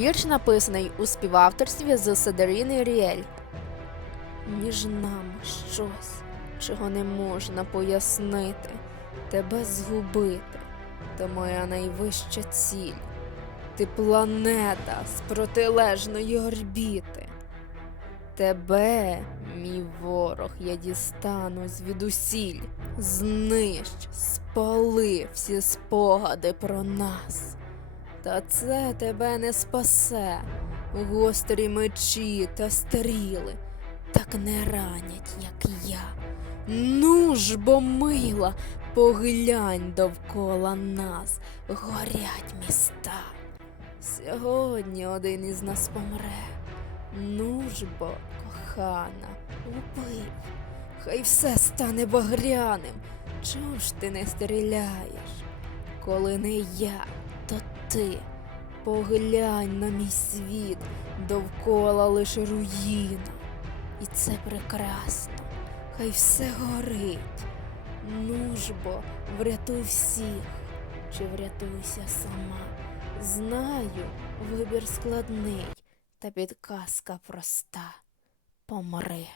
Вірш написаний у співавторстві з Седеріною Ріель. Між нами щось, чого не можна пояснити, тебе згубити, то моя найвища ціль. Ти планета з протилежної орбіти. Тебе, мій ворог, я дістану звідусіль, знищ, спали всі спогади про нас. Та це тебе не спасе. Гострі мечі та стріли так не ранять, як я. Ну ж бо мила, поглянь довкола нас, горять міста. Сьогодні один із нас помре. Ну ж бо, кохана, убий, хай все стане багряним. Чому ж ти не стріляєш? Коли не я, ти. Поглянь на мій світ, довкола лише руїна. І це прекрасно, хай все горить. Ну ж бо, врятуй всіх, чи врятуйся сама. Знаю, вибір складний, та підказка проста. Помри.